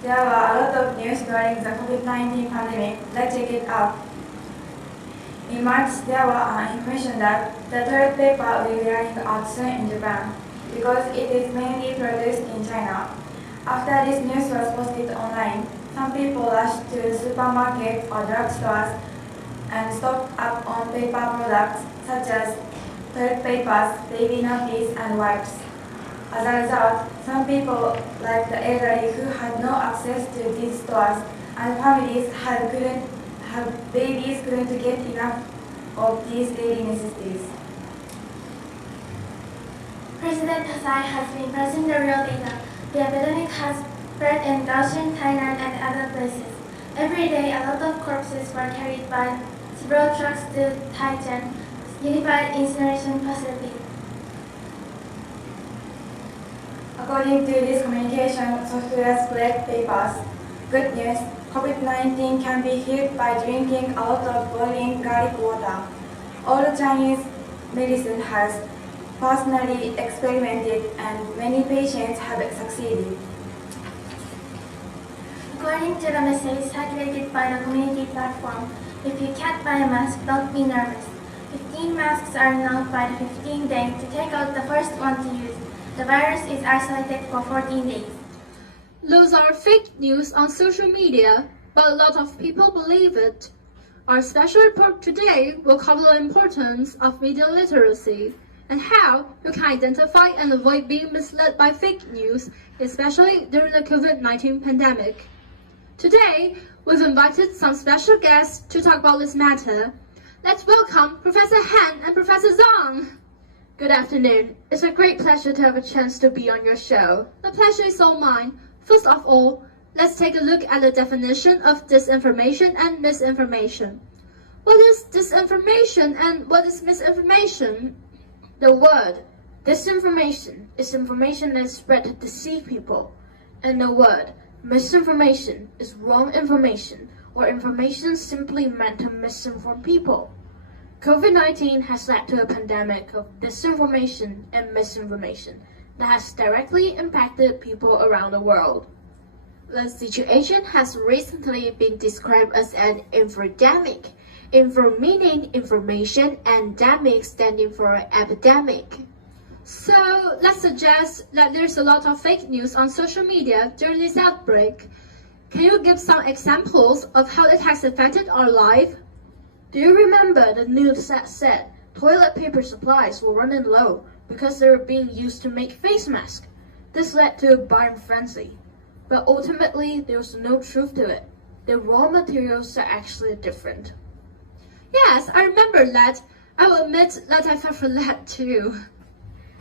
There were a lot of news during the COVID-19 pandemic. Let's check it out. In March, there was information that the toilet paper will be running out soon in Japan because it is mainly produced in China. After this news was posted online, some people rushed to supermarkets or drugstores and stocked up on paper products such as toilet papers, baby nappies, and wipes. As a result, some people, like the elderly who had no access to these stores, and families couldn't get enough of these daily necessities. President Hasai has been pressing the real data. The epidemic has spread in Daoshin, Thailand, and other places. Every day, a lot of corpses were carried by several trucks to Taichung Unified Incineration Facility. According to this communication software spread papers, good news, COVID-19 can be healed by drinking a lot of boiling garlic water. All Chinese medicine has personally experimented and many patients have succeeded. According to the message circulated by the community platform, if you can't buy a mask, don't be nervous. 15 masks are enough by the 15th day to take out the first one to use. The virus is isolated for 14 days. Those are fake news on social media, but a lot of people believe it. Our special report today will cover the importance of media literacy and how you can identify and avoid being misled by fake news, especially during the COVID-19 pandemic. Today, we've invited some special guests to talk about this matter. Let's welcome Professor Han and Professor Zhang. Good afternoon. It's a great pleasure to have a chance to be on your show. The pleasure is all mine. First of all, let's take a look at the definition of disinformation and misinformation. What is disinformation and what is misinformation? The word disinformation is information that is spread to deceive people, and the word misinformation is wrong information or information simply meant to misinform people. COVID-19 has led to a pandemic of disinformation and misinformation that has directly impacted people around the world. The situation has recently been described as an infodemic, info meaning information and demic standing for epidemic. So let's suggest that there's a lot of fake news on social media during this outbreak. Can you give some examples of how it has affected our life? Do you remember the news that said toilet paper supplies were running low because they were being used to make face masks? This led to a buying frenzy. But ultimately, there was no truth to it. The raw materials are actually different. Yes, I remember that. I will admit that I fell for that too.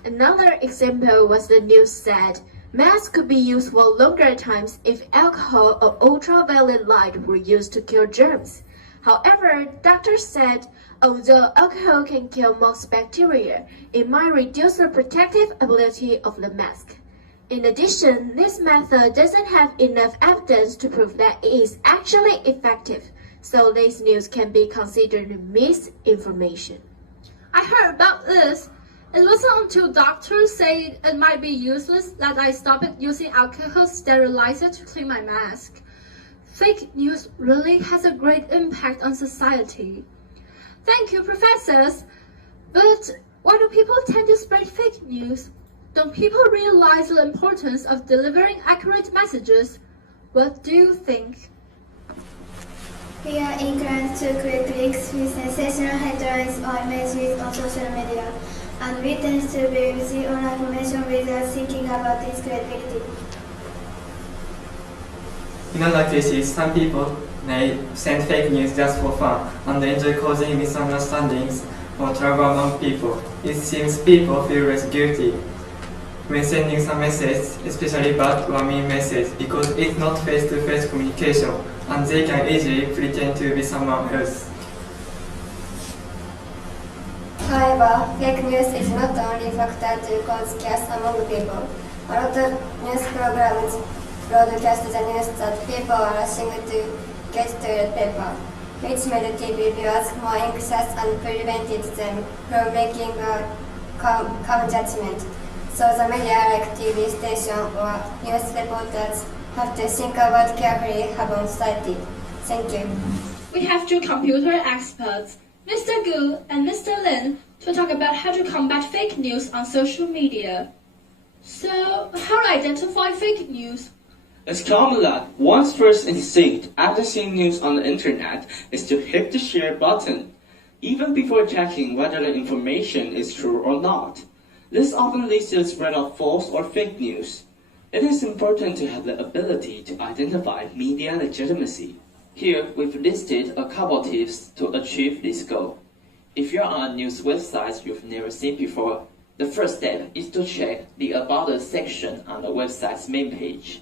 Another example was the news said masks could be used for longer times if alcohol or ultraviolet light were used to kill germs. However, doctors said although alcohol can kill most bacteria, it might reduce the protective ability of the mask. In addition, this method doesn't have enough evidence to prove that it is actually effective, so this news can be considered misinformation. I heard about this. It wasn't until doctors said it might be useless that I stopped using alcohol sterilizer to clean my mask. Fake news really has a great impact on society. Thank you, professors. But why do people tend to spread fake news? Don't people realize the importance of delivering accurate messages? What do you think? We are inclined to click links with sensational headlines or images on social media, and we tend to believe the online information without thinking about its credibility. In other cases, some people may send fake news just for fun and enjoy causing misunderstandings or trouble among people. It seems people feel less guilty when sending some message, especially bad or mean message, because it's not face-to-face communication and they can easily pretend to be someone else. However, fake news is not the only factor to cause chaos among people. A lot of news programs broadcast the news that people are rushing to get toilet paper, which made the TV viewers more anxious and prevented them from making a calm judgment. So the media like TV station or news reporters have to think about carefully have on society. Thank you. We have two computer experts, Mr. Gu and Mr. Lin, to talk about how to combat fake news on social media. So, how to identify fake news? It's common that one's first instinct after seeing news on the internet is to hit the share button, even before checking whether the information is true or not. This often leads to the spread of false or fake news. It is important to have the ability to identify media legitimacy. Here, we've listed a couple tips to achieve this goal. If you're on a news website you've never seen before, the first step is to check the About Us section on the website's main page.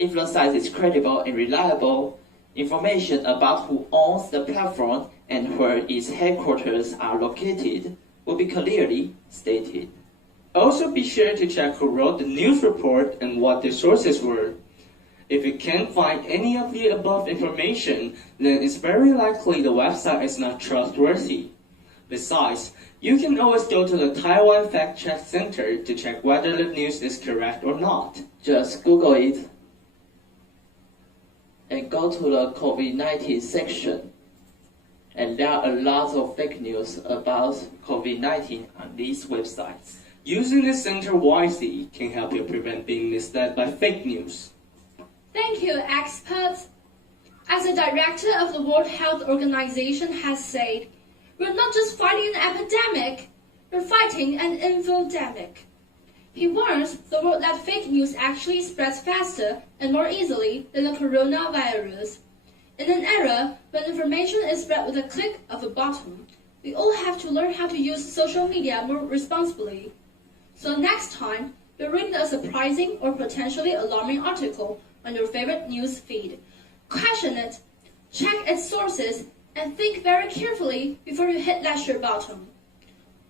If the site is credible and reliable, information about who owns the platform and where its headquarters are located will be clearly stated. Also be sure to check who wrote the news report and what the sources were. If you can't find any of the above information, then it's very likely the website is not trustworthy. Besides, you can always go to the Taiwan Fact Check Center to check whether the news is correct or not. Just Google it and go to the COVID-19 section. And there are a lot of fake news about COVID-19 on these websites. Using the center wisely can help you prevent being misled by fake news. Thank you, experts. As the director of the World Health Organization has said, we're not just fighting an epidemic, we're fighting an infodemic. He warns the world that fake news actually spreads faster and more easily than the coronavirus. In an era when information is spread with a click of a button, we all have to learn how to use social media more responsibly. So next time you read a surprising or potentially alarming article on your favorite news feed, question it, check its sources, and think very carefully before you hit that share button.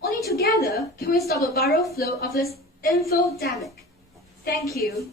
Only together can we stop the viral flow of this infodemic. Thank you.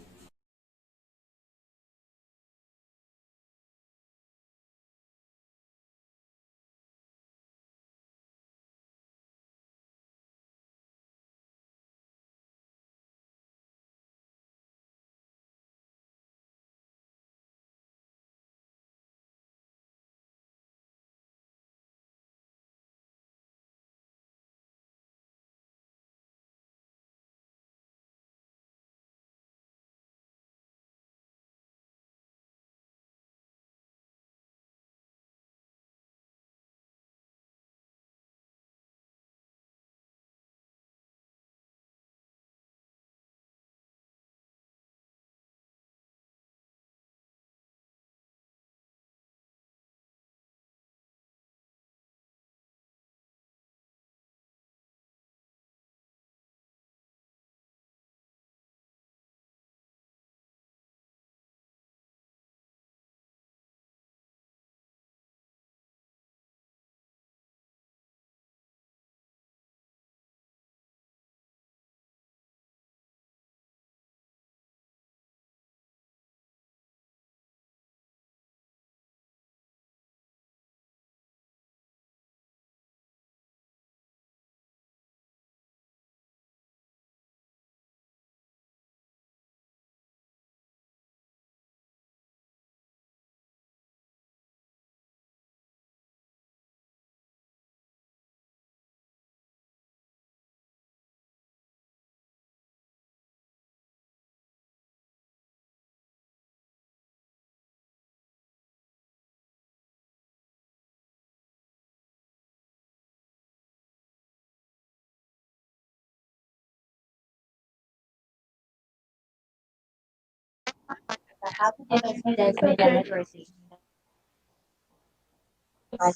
OK，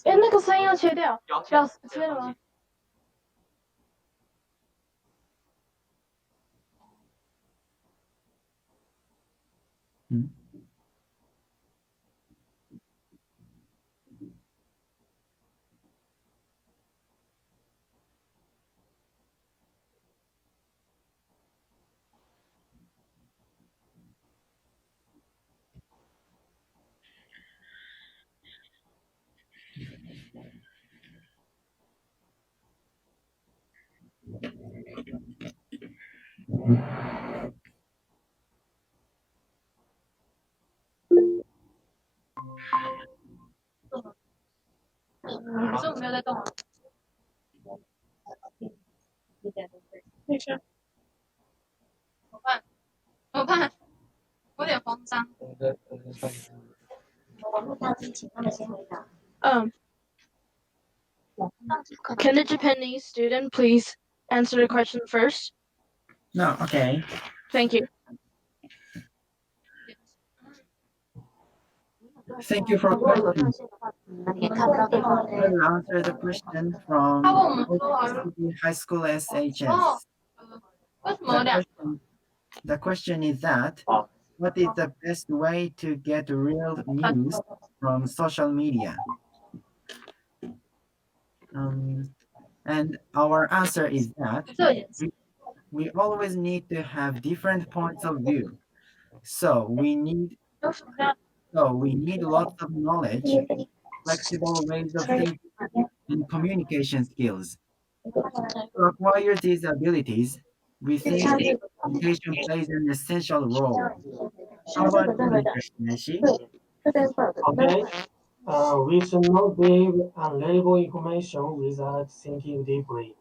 哎，那个声音要切掉，要切了吗？没有在动啊？没事。怎么办？怎么办？我有点慌张。Um, can the Japanese student please answer the question first? No, okay. Thank you. Thank you for question. I will answer the question from City High School SHS. The question is that what is the best way to get real news from social media? And our answer is that we always need to have different points of view. So we need lots of knowledge, flexible ways of thinking, and communication skills. To acquire these abilities, we think education plays an essential role. How about you, Mr. Shinashi? Okay, we should not believe unreliable information without thinking deeply.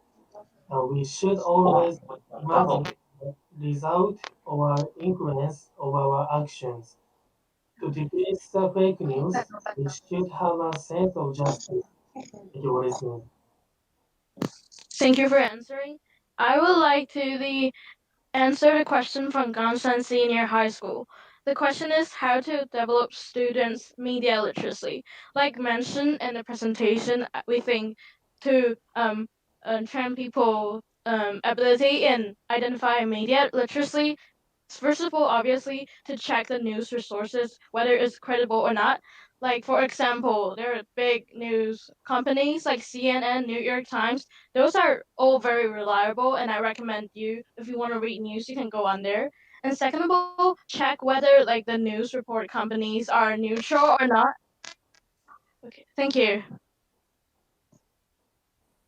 We should always imagine the result or influence of our actions. To defeat the fake news, we should have a sense of justice. Thank you for listening. Thank you for answering. I would like to answer the question from Gangsan Senior High School. The question is how to develop students' media literacy. Like mentioned in the presentation, we think to train people ability in identifying media literacy. First of all, obviously, to check the news resources, whether it's credible or not. Like, for example, there are big news companies like CNN, New York Times. Those are all very reliable, and I recommend you, if you want to read news, you can go on there. And second of all, check whether like the news report companies are neutral or not. Okay, thank you.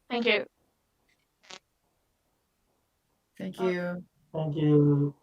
Thank you. Thank you. Thank you.